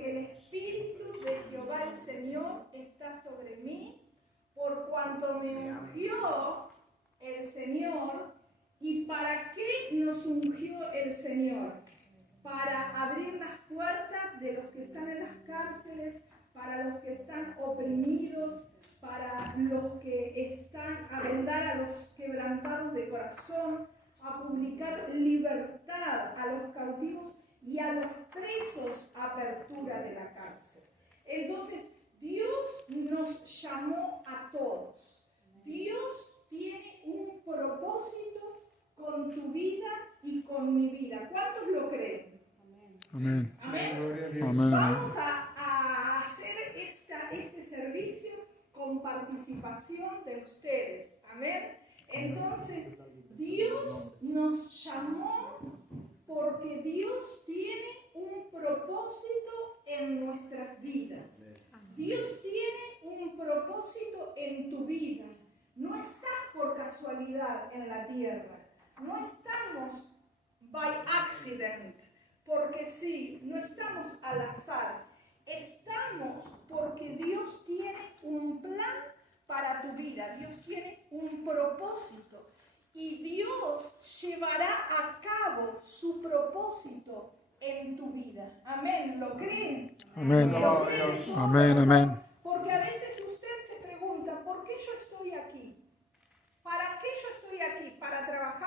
porque el Espíritu de Jehová el Señor está sobre mí, por cuanto me ungió el Señor. ¿Y para qué nos ungió el Señor? Para abrir las puertas de los que están en las cárceles, para los que están oprimidos, para los que están a vendar a los quebrantados de corazón, a publicar libertad a los cautivos y a los presos, apertura de la cárcel. Entonces, Dios nos llamó a todos. Dios tiene un propósito con tu vida y con mi vida. ¿Cuántos lo creen? Amén. Amén. Amén. Vamos a hacer este servicio con participación de ustedes. Amén. Entonces, Dios nos llamó porque Dios tiene un propósito en nuestras vidas. Dios tiene un propósito en tu vida. No estás por casualidad en la tierra. No estamos by accident, porque sí, no estamos al azar. Estamos porque Dios tiene un plan para tu vida. Dios tiene un propósito. Y Dios llevará a cabo su propósito en tu vida. Amén. ¿Lo creen? Amén. ¿Lo creen? Amén, amén. Porque a veces usted se pregunta, ¿por qué yo estoy aquí? ¿Para qué yo estoy aquí? Para trabajar.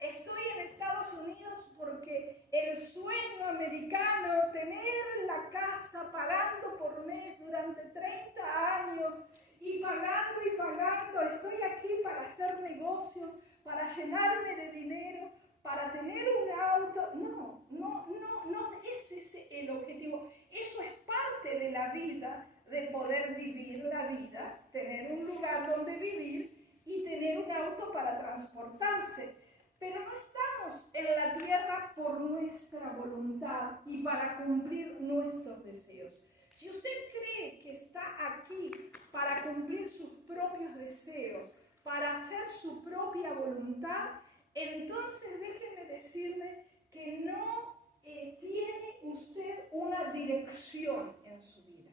Estoy en Estados Unidos porque el sueño americano, tener la casa pagando por mes durante 30 años y pagando. Estoy aquí para hacer negocios, para llenarme de dinero, para tener un auto. No es ese el objetivo. Eso es parte de la vida, de poder vivir la vida, tener un lugar donde vivir y tener un auto para transportarse. Pero no estamos en la tierra por nuestra voluntad y para cumplir nuestros deseos. Si usted cree que está aquí para cumplir sus propios deseos, para hacer su propia voluntad, entonces déjeme decirle que no tiene usted una dirección en su vida.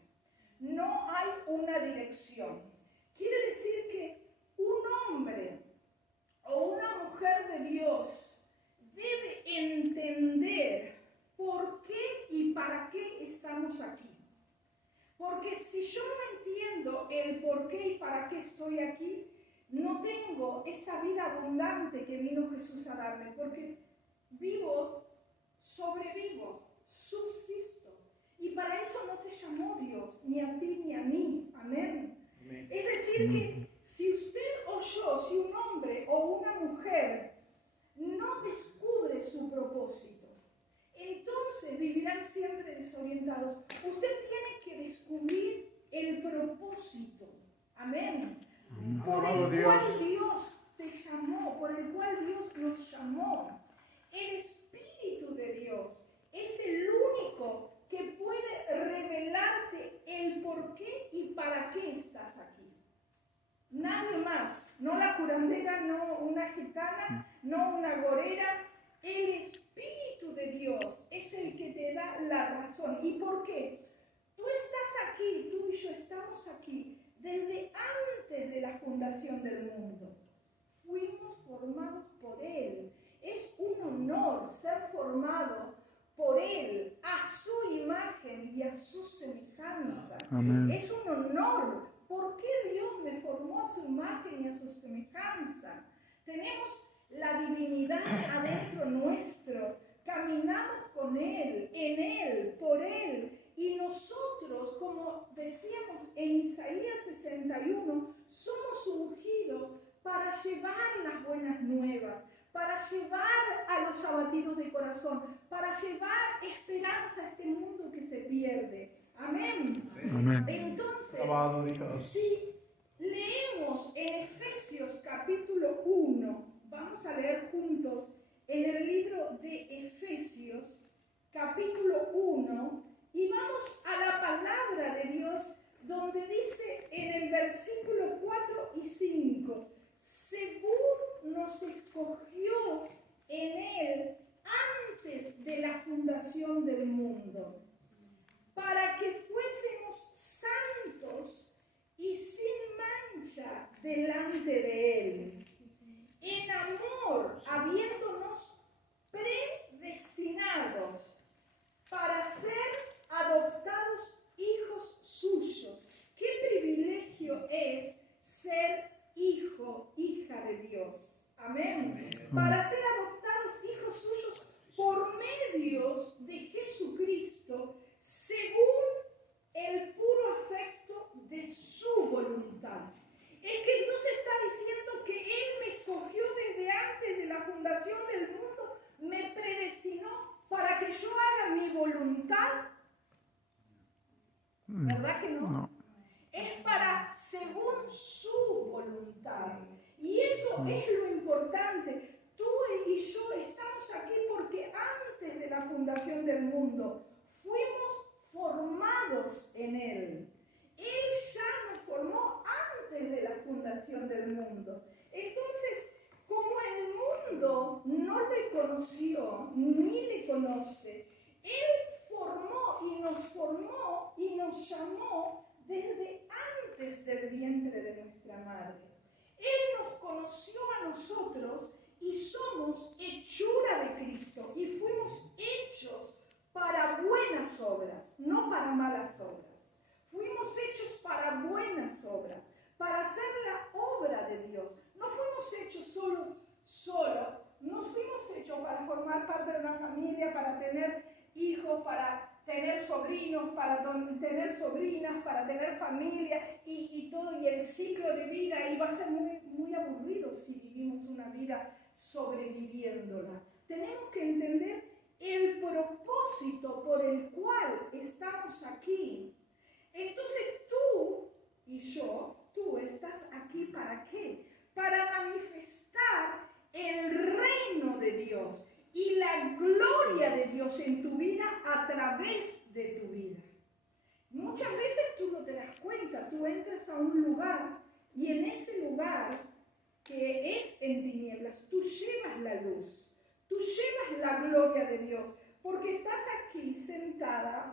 No hay una dirección. Quiere decir que un hombre o una mujer de Dios debe entender por qué y para qué estamos aquí. Porque si yo no entiendo el por qué y para qué estoy aquí, no tengo esa vida abundante que vino Jesús a darme, porque sobrevivo, subsisto. Y para eso no te llamó Dios, ni a ti ni a mí. Amén. Amén. Es decir que si usted o yo, si un hombre o una mujer no descubre su propósito, entonces vivirán siempre desorientados. Usted tiene que descubrir el propósito. Amén. Por el cual Dios te llamó, por el cual Dios nos llamó. El Espíritu de Dios es el único que puede revelarte el por qué y para qué estás aquí. Nadie más, no la curandera, no una gitana, no una gorera. El Espíritu de Dios es el que te da la razón. ¿Y por qué? Tú estás aquí, tú y yo estamos aquí desde antes de la fundación del mundo. Fuimos formados por Él. Es un honor ser formado por Él, a su imagen y a su semejanza. Amén. Es un honor. ¿Por qué Dios me formó a su imagen y a su semejanza? Tenemos la divinidad adentro nuestro. Caminamos con Él, en Él, por Él. Y nosotros, como decíamos en Isaías 61, somos ungidos para llevar las buenas nuevas, para llevar a los abatidos de corazón, para llevar esperanza a este mundo que se pierde. Amén. Amén. Entonces, si leemos en Efesios capítulo 1, vamos a leer juntos en el libro de Efesios capítulo 1, y vamos a la palabra de Dios, donde dice en el versículo 4 y 5, según nos escogió en Él antes de la fundación del mundo. mundo, para que fuésemos santos y sin mancha delante de Él, en amor, habiéndonos predestinados para ser adoptados hijos suyos. ¡Qué privilegio es ser hijo, hija de Dios! Amén. Para ser adoptados hijos suyos por medios de Jesucristo, según el puro afecto de su voluntad. Es que Dios está diciendo que Él me escogió desde antes de la fundación del mundo, me predestinó para que yo haga mi voluntad. ¿Verdad que no? No. Es para según su voluntad. Y eso es lo importante. Tú y yo estamos aquí porque antes de la fundación del mundo fuimos formados en Él. Él ya nos formó antes de la fundación del mundo. Entonces, como el mundo no le conoció ni le conoce, Él formó y nos llamó desde antes del vientre de nuestra madre. Él nos conoció a nosotros y somos hechura de Cristo y fuimos hechos para buenas obras, no para malas obras. Fuimos hechos para buenas obras, para hacer la obra de Dios. No fuimos hechos solo, no fuimos hechos para formar parte de una familia, para tener hijos, para tener sobrinos, para tener sobrinas, para tener familia y todo, y el ciclo de vida iba a ser muy aburrido si vivimos una vida sobreviviéndola. Tenemos que entender el propósito por el cual estamos aquí. Entonces tú y yo, tú estás aquí ¿para qué? Para manifestar el reino de Dios y la gloria de Dios en tu vida a través de tu vida. Muchas veces tú no te das cuenta, tú entras a un lugar y en ese lugar que es en tinieblas, tú llevas la luz, tú llevas la gloria de Dios, porque estás aquí sentado,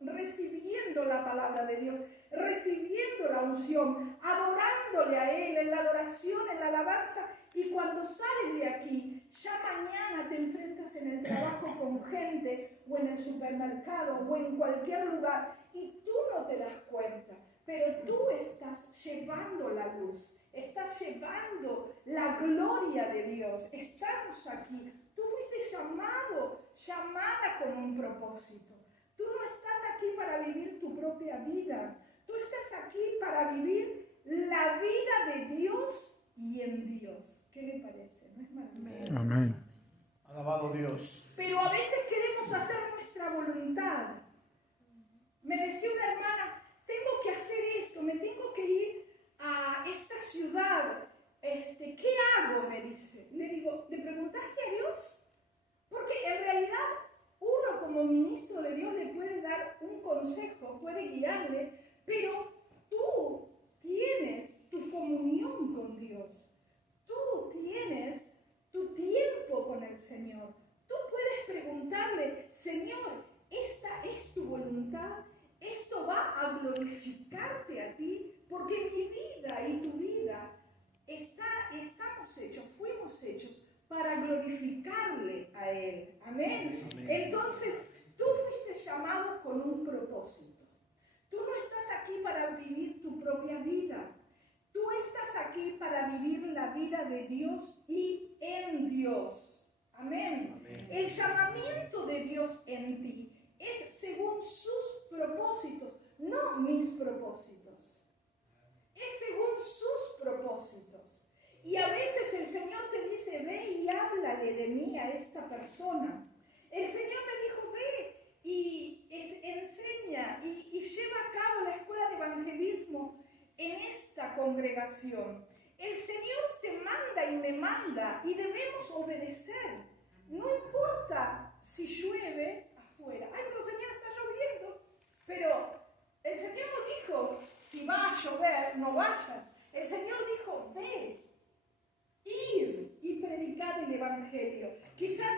recibiendo la palabra de Dios, recibiendo la unción, adorándole a Él en la adoración, en la alabanza, y cuando sales de aquí, ya mañana te enfrentas en el trabajo con gente, o en el supermercado, o en cualquier lugar, y tú no te das cuenta, pero tú estás llevando la luz, estás llevando la gloria de Dios. Estamos aquí. Tú fuiste llamada con un propósito. Tú no estás aquí para vivir tu propia vida. Tú estás aquí para vivir la vida de Dios y en Dios. ¿Qué le parece? ¿No es maravilloso? Amén. Alabado Dios. Pero a veces queremos hacer nuestra voluntad. Me decía una hermana, tengo que hacer esto, me tengo que ir a esta ciudad. ¿Qué hago? Me dice. Le digo, ¿le preguntaste a Dios? Porque en realidad uno como ministro de Dios le puede dar un consejo, puede guiarle, pero tú tienes tu comunión con Dios. Tú tienes tu tiempo con el Señor. Tú puedes preguntarle, Señor, ¿esta es tu voluntad? ¿Esto va a glorificarte a ti? Porque mi vida y tu vida fuimos hechos para glorificarle a Él. Amén. Amén. Entonces, tú fuiste llamado con un propósito. Tú no estás aquí para vivir tu propia vida. Tú estás aquí para vivir la vida de Dios y en Dios. Amén. Amén. El llamamiento de Dios en ti es según sus propósitos, no mis propósitos. Es según sus propósitos. Y a veces el Señor te dice, ve y háblale de mí a esta persona. El Señor me dijo, ve y enseña y lleva a cabo la escuela de evangelismo en esta congregación. El Señor te manda y me manda y debemos obedecer. No importa si llueve afuera. Ay, pero Señor, está lloviendo. Pero el Señor no dijo, si va a llover, no vayas. El Señor dijo, ve, ir y predicar el evangelio. Quizás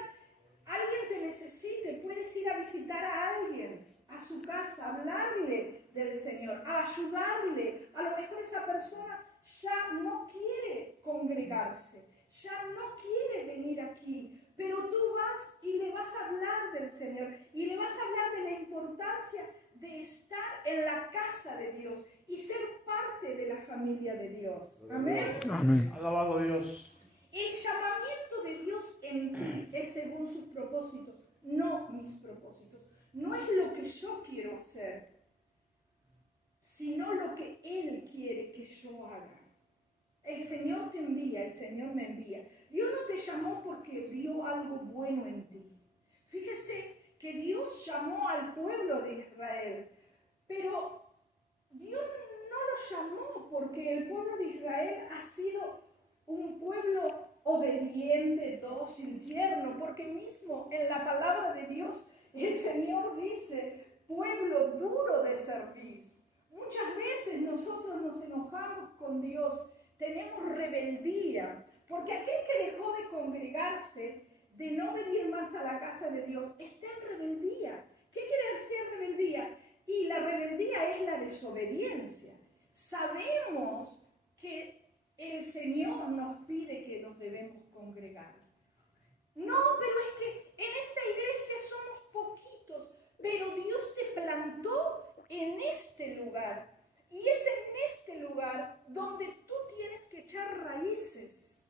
alguien te necesite, puedes ir a visitar a alguien a su casa, hablarle del Señor, a ayudarle. A lo mejor esa persona ya no quiere congregarse, ya no quiere venir aquí, pero tú vas y le vas a hablar del Señor y le vas a hablar de la importancia de estar en la casa de Dios y ser parte de la familia de Dios. Amén. Amén. Alabado Dios. El llamamiento de Dios en ti es según sus propósitos, no mis propósitos. No es lo que yo quiero hacer, sino lo que Él quiere que yo haga. El Señor te envía, el Señor me envía. Dios no te llamó porque vio algo bueno en ti. Fíjese que Dios llamó al pueblo de Israel, pero Dios no lo llamó porque el pueblo de Israel ha sido un pueblo obediente, dócil, tierno, porque mismo en la palabra de Dios el Señor dice, pueblo duro de cerviz. Muchas veces nosotros nos enojamos con Dios, tenemos rebeldía, porque aquel que dejó de congregarse, de no venir más a la casa de Dios, está en rebeldía. ¿Qué quiere decir rebeldía? Y la rebeldía es la desobediencia. Sabemos que el Señor nos pide que nos debemos congregar. No, pero es que en esta iglesia somos poquitos, pero Dios te plantó en este lugar. Y es en este lugar donde tú tienes que echar raíces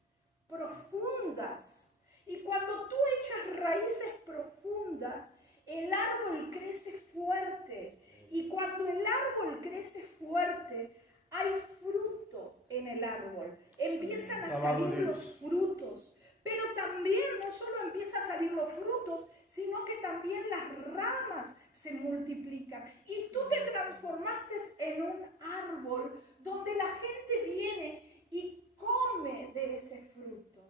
profundas. Y cuando tú echas raíces profundas, el árbol crece fuerte. Y cuando el árbol crece fuerte, hay fruto en el árbol. Empiezan a salir los frutos. Pero también no solo empiezan a salir los frutos, sino que también las ramas se multiplican. Y tú te transformaste en un árbol donde la gente viene y come de ese fruto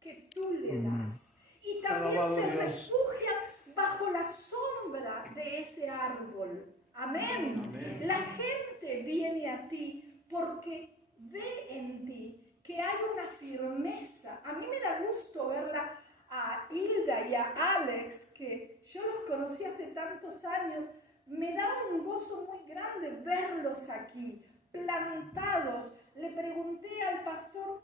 que tú le das. Y también se refugian bajo la sombra de ese árbol. Amén. Amén. La gente viene a ti porque ve en ti que hay una firmeza. A mí me da gusto verla a Hilda y a Alex, que yo los conocí hace tantos años. Me da un gozo muy grande verlos aquí, plantados. Le pregunté al pastor,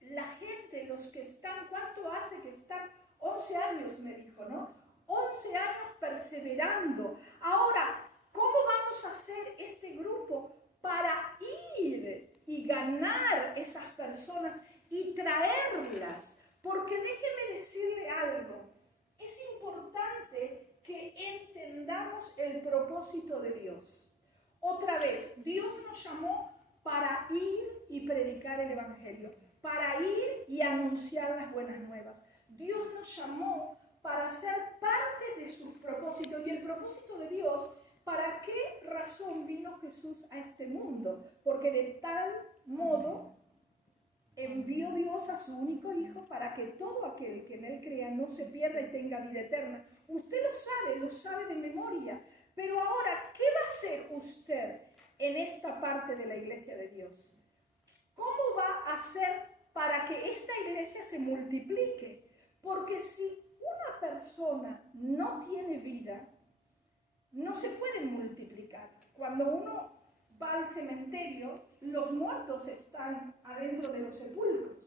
la gente, los que están, ¿cuánto hace que están? 11 años me dijo, ¿no? 11 años perseverando. Ahora, ¿cómo vamos a hacer este grupo para ir y ganar esas personas y traerlas? Porque déjeme decirle algo, es importante que entendamos el propósito de Dios. Otra vez, Dios nos llamó para ir y predicar el Evangelio, para ir y anunciar las buenas nuevas. Dios nos llamó para ser parte de sus propósitos. Y el propósito de Dios, ¿para qué razón vino Jesús a este mundo? Porque de tal modo envió Dios a su único Hijo para que todo aquel que en Él crea no se pierda y tenga vida eterna. Usted lo sabe de memoria. Pero ahora, ¿qué va a hacer usted en esta parte de la iglesia de Dios? ¿Cómo va a hacer para que esta iglesia se multiplique? Porque si una persona no tiene vida, no se puede multiplicar. Cuando uno va al cementerio, los muertos están adentro de los sepulcros,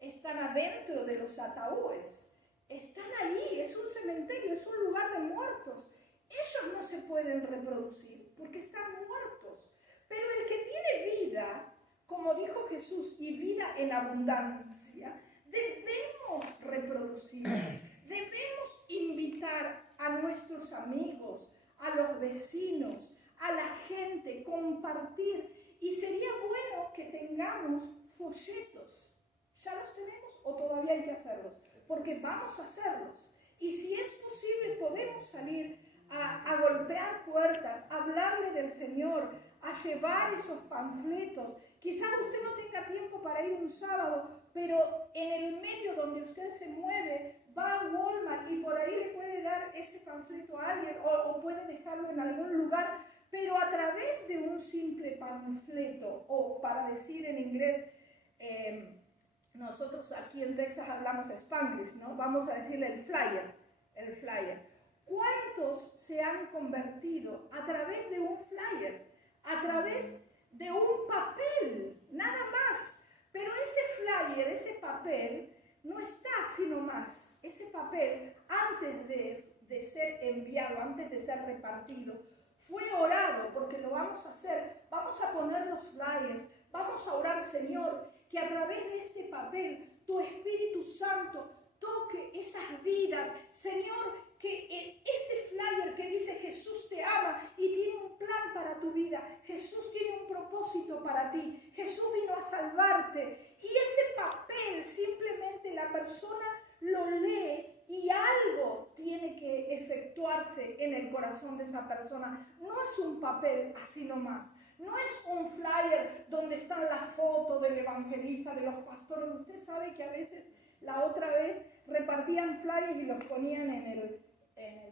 están adentro de los ataúdes, están ahí, es un cementerio, es un lugar de muertos. Ellos no se pueden reproducir porque están muertos. Pero el que tiene vida, como dijo Jesús, y vida en abundancia, debemos reproducirnos, debemos invitar a nuestros amigos, a los vecinos, a la gente, compartir. Y sería bueno que tengamos folletos. ¿Ya los tenemos o todavía hay que hacerlos? Porque vamos a hacerlos. Y si es posible, podemos salir a golpear puertas, a hablarle del Señor, a llevar esos panfletos. Quizás usted no tenga tiempo para ir un sábado, pero en el medio donde usted se mueve, va a Walmart y por ahí le puede dar ese panfleto a alguien o puede dejarlo en algún lugar, pero a través de un simple panfleto, o para decir en inglés, nosotros aquí en Texas hablamos Spanglish, ¿no? Vamos a decirle el flyer. ¿Cuántos muchos se han convertido a través de un flyer, a través de un papel, nada más. Pero ese flyer, ese papel, no está sino más. Ese papel, antes de ser enviado, antes de ser repartido, fue orado, porque lo vamos a hacer. Vamos a poner los flyers, vamos a orar, Señor, que a través de este papel, tu Espíritu Santo toque esas vidas. Señor, que este flyer que dice Jesús te ama y tiene un plan para tu vida, Jesús tiene un propósito para ti, Jesús vino a salvarte, y ese papel simplemente la persona lo lee y algo tiene que efectuarse en el corazón de esa persona. No es un papel así nomás, no es un flyer donde están las fotos del evangelista, de los pastores. Usted sabe que a veces, la otra vez, repartían flyers y los ponían en el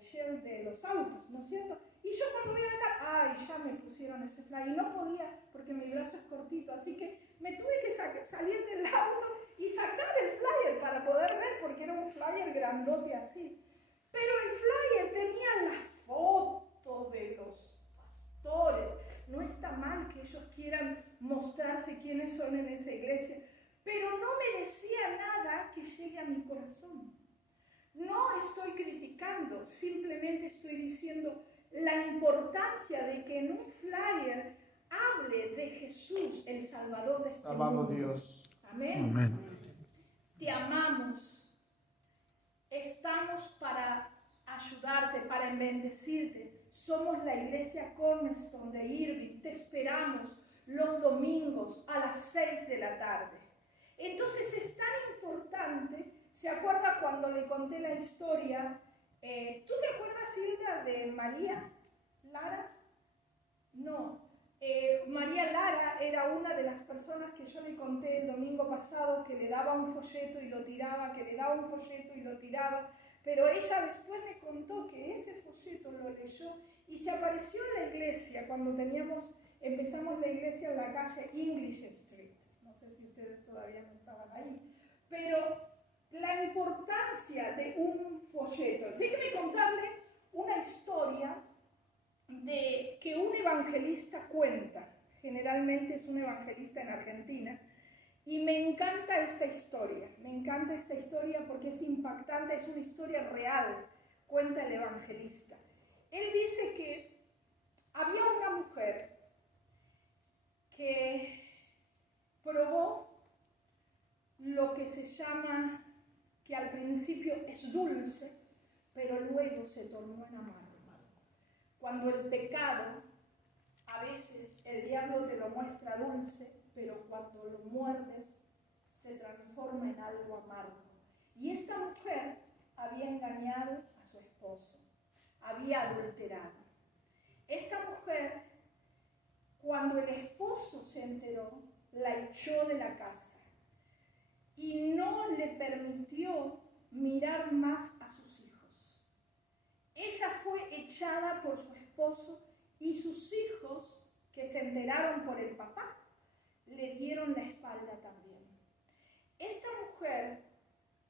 shelf de los autos, ¿no es cierto? Y yo cuando voy a acá, ya me pusieron ese flyer, y no podía porque mi brazo es cortito, así que me tuve que salir del auto y sacar el flyer para poder ver, porque era un flyer grandote así. Pero el flyer tenía la foto de los pastores. No está mal que ellos quieran mostrarse quiénes son en esa iglesia, pero no me decía nada que llegue a mi corazón. No estoy criticando, simplemente estoy diciendo la importancia de que en un flyer hable de Jesús, el Salvador de este mundo. Dios. Amén. Amén. Te amamos. Estamos para ayudarte, para bendecirte. Somos la iglesia Cornerstone de Irving. Te esperamos los domingos a las 6 de la tarde. Entonces es tan importante. ¿Se acuerda cuando le conté la historia? ¿Tú te acuerdas, Hilda, de María Lara? No. María Lara era una de las personas que yo le conté el domingo pasado, que le daba un folleto y lo tiraba, que le daba un folleto y lo tiraba, pero ella después me contó que ese folleto lo leyó y se apareció en la iglesia cuando empezamos la iglesia en la calle English Street. No sé si ustedes todavía no estaban ahí, pero la importancia de un folleto. Déjeme contarle una historia de que un evangelista cuenta. Generalmente es un evangelista en Argentina, y me encanta esta historia. Me encanta esta historia porque es impactante, es una historia real, cuenta el evangelista. Él dice que había una mujer que probó lo que se llama, que al principio es dulce, pero luego se tornó en amargo. Cuando el pecado, a veces el diablo te lo muestra dulce, pero cuando lo muerdes, se transforma en algo amargo. Y esta mujer había engañado a su esposo, había adulterado. Esta mujer, cuando el esposo se enteró, la echó de la casa y no le permitió mirar más a sus hijos. Ella fue echada por su esposo y sus hijos, que se enteraron por el papá, le dieron la espalda también. Esta mujer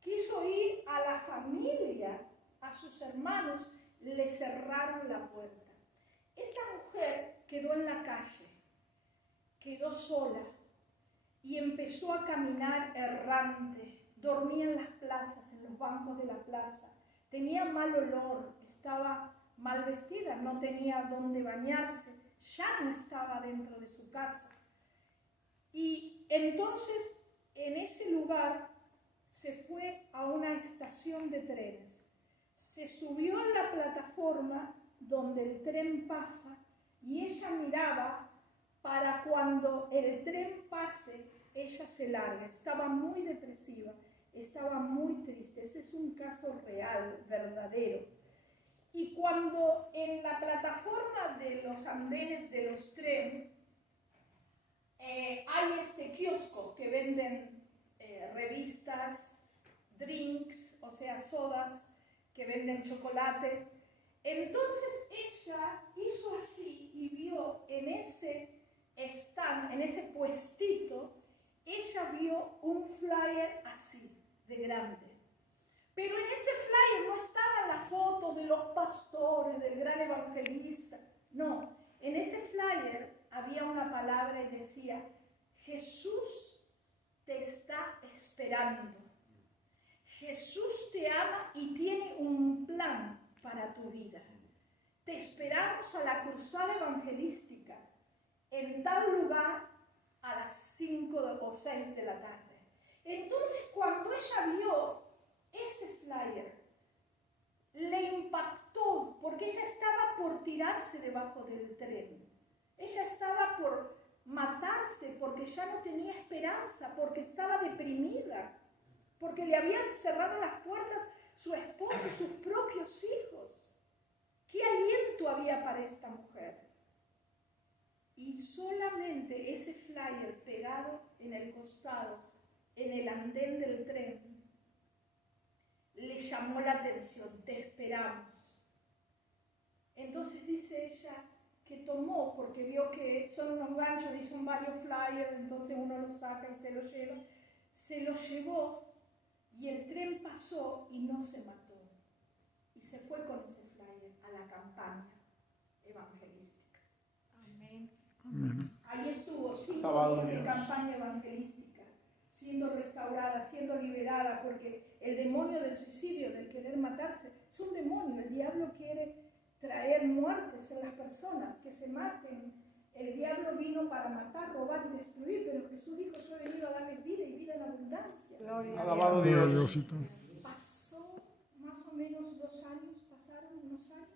quiso ir a la familia, a sus hermanos, le cerraron la puerta. Esta mujer quedó en la calle, quedó sola y empezó a caminar errante. Dormía en las plazas, en los bancos de la plaza. Tenía mal olor, estaba mal vestida, no tenía dónde bañarse, ya no estaba dentro de su casa. Y entonces en ese lugar se fue a una estación de trenes. Se subió en la plataforma donde el tren pasa y ella miraba para cuando el tren pase, ella se larga. Estaba muy depresiva, estaba muy triste. Ese es un caso real, verdadero. Y cuando en la plataforma de los andenes de los trenes hay kioscos que venden revistas, drinks, o sea, sodas, que venden chocolates. Entonces ella hizo así y vio en ese stand, en ese puestito, ella vio un flyer así, de grande. Pero en ese flyer no estaba la foto de los pastores, del gran evangelista. No, en ese flyer había una palabra y decía, Jesús te está esperando. Jesús te ama y tiene un plan para tu vida. Te esperamos a la cruzada evangelística en tal lugar a las 5 o 6 de la tarde. Entonces, cuando ella vio ese flyer, le impactó porque ella estaba por tirarse debajo del tren. Ella estaba por matarse porque ya no tenía esperanza, porque estaba deprimida, porque le habían cerrado las puertas su esposo y sus propios hijos. ¿Qué aliento había para esta mujer? Y solamente ese flyer pegado en el costado, en el andén del tren, le llamó la atención. Te esperamos. Entonces dice ella que tomó, porque vio que son unos ganchos y son varios flyers, entonces uno los saca y se los lleva. Se los llevó y el tren pasó y no se mató. Y se fue con ese flyer a la campaña evangelística. Amén. Amén. Ahí estuvo 5 días de campaña evangelística, siendo restaurada, siendo liberada, porque el demonio del suicidio, del querer matarse, es un demonio. El diablo quiere traer muertes en las personas, que se maten. El diablo vino para matar, robar y destruir, pero Jesús dijo, yo he venido a darles vida y vida en abundancia. Gloria a Dios. Pasó más o menos 2 años, pasaron unos años.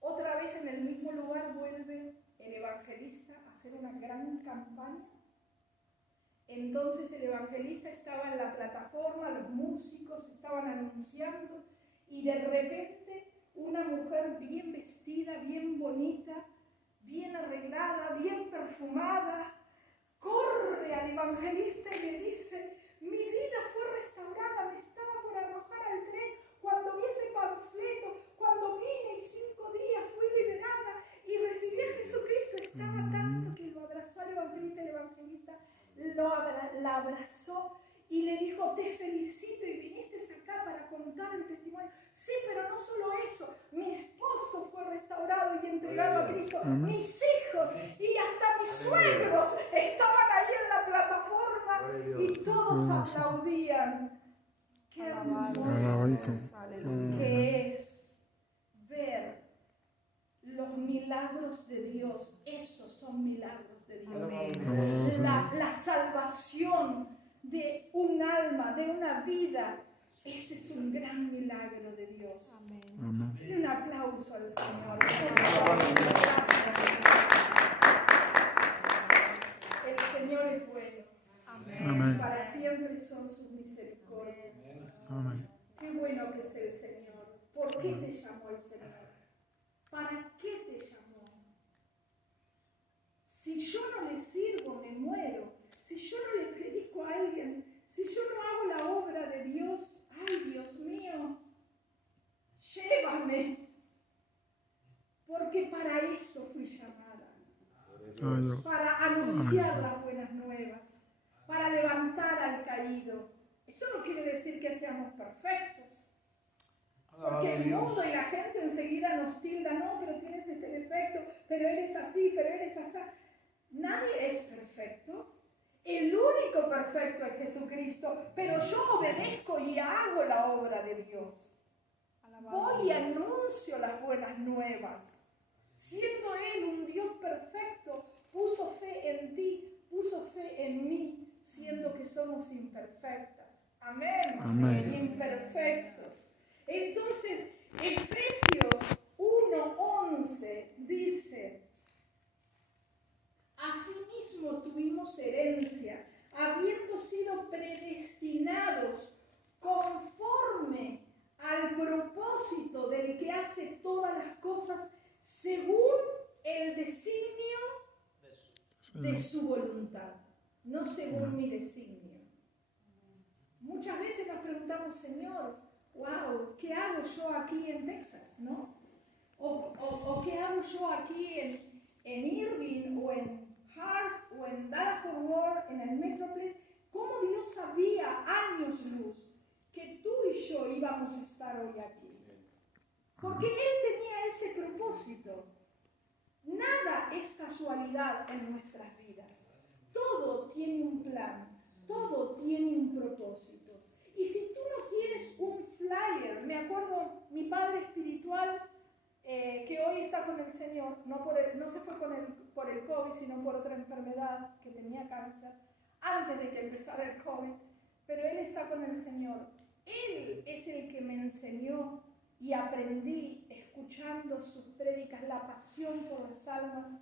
Otra vez en el mismo lugar vuelve el evangelista a hacer una gran campaña. Entonces el evangelista estaba en la plataforma, los músicos estaban anunciando y de repente una mujer bien vestida, bien bonita, bien arreglada, bien perfumada, corre al evangelista y le dice, mi vida fue restaurada, me estaba por arrojar al tren cuando vi ese panfleto, cuando vine y 5 días fui liberada y recibí a Jesucristo. Estaba tanto que lo abrazó al evangelista, el evangelista la abrazó y le dijo, te felicito y viniste acá para contar el testimonio. Sí, pero no solo eso, mi esposo fue restaurado y entregado a Cristo, mis hijos y hasta mis suegros estaban ahí en la plataforma y todos aplaudían. Qué hermoso que es ver los milagros de Dios. Esos son milagros de Dios. La salvación de un alma, de una vida. Ese es un gran milagro de Dios. Amén. Un aplauso al Señor. El Señor es bueno. Amén. Para siempre son sus misericordias. Amén. Qué bueno que es el Señor. ¿Por qué te llamó el Señor? ¿Para qué te llamó? Si yo no le sirvo, me muero. Si yo no le predico a alguien, si yo no hago la obra de Dios, ay Dios mío, llévame. Porque para eso fui llamada. Para anunciar las buenas nuevas, para levantar al caído. Eso no quiere decir que seamos perfectos. Porque el mundo y la gente enseguida nos tilda, no, pero tienes este defecto, pero eres así, pero eres así. Nadie es perfecto. El único perfecto es Jesucristo, pero yo obedezco y hago la obra de Dios. Voy y anuncio las buenas nuevas. Siendo Él un Dios perfecto, puso fe en ti, puso fe en mí, siendo que somos imperfectas. Amén. Amén. Imperfectos. Entonces, Efesios 1:11 dice, asimismo tuvimos herencia, habiendo sido predestinados conforme al propósito del que hace todas las cosas según el designio de su voluntad, no según mi designio. Muchas veces nos preguntamos, Señor, wow, ¿qué hago yo aquí en Texas, no? O ¿qué hago yo aquí en Irving o en Hearst o en Dallas Fort Worth, en el Metroplex? ¿Cómo Dios sabía años luz que tú y yo íbamos a estar hoy aquí. Porque Él tenía ese propósito. Nada es casualidad en nuestras vidas. Todo tiene un plan, todo tiene un propósito. Y si tú no tienes un flyer, me acuerdo mi padre espiritual, que hoy está con el Señor, no se fue por el COVID, sino por otra enfermedad, que tenía cáncer, antes de que empezara el COVID, pero él está con el Señor. Él es el que me enseñó y aprendí escuchando sus prédicas, la pasión por las almas.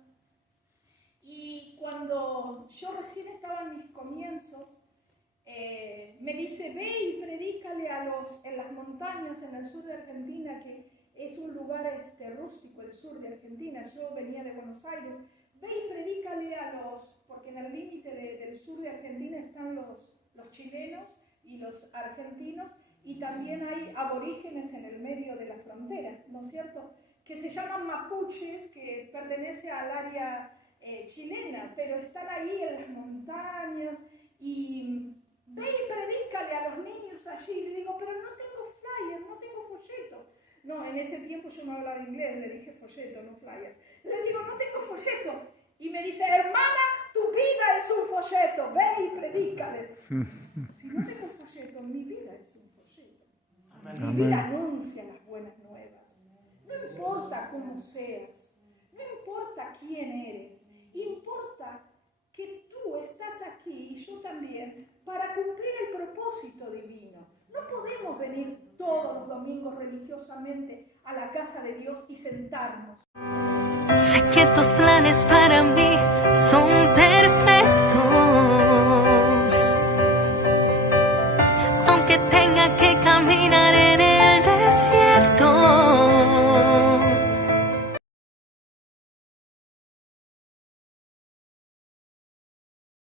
Y cuando yo recién estaba en mis comienzos, me dice, ve y predícale en las montañas en el sur de Argentina, que es un lugar rústico, el sur de Argentina. Yo venía de Buenos Aires. Ve y predícale porque en el límite del sur de Argentina están los chilenos y los argentinos, y también hay aborígenes en el medio de la frontera, ¿no es cierto?, que se llaman mapuches, que pertenece al área chilena, pero están ahí en las montañas, y ve y predícale a los niños allí. Le digo, pero no tengo flyer, no tengo folleto. No, en ese tiempo yo no hablaba inglés, le dije folleto, no flyer. Le digo, no tengo folleto. Y me dice, hermana, tu vida es un folleto, ve y predícale. Si no tengo folleto, mi vida es un folleto. Amén. Mi vida anuncia las buenas nuevas. No importa cómo seas, no importa quién eres, importa que tú estás aquí y yo también para cumplir el propósito divino. No podemos venir todos los domingos religiosamente a la casa de Dios y sentarnos. Sé que tus planes para mí son perfectos.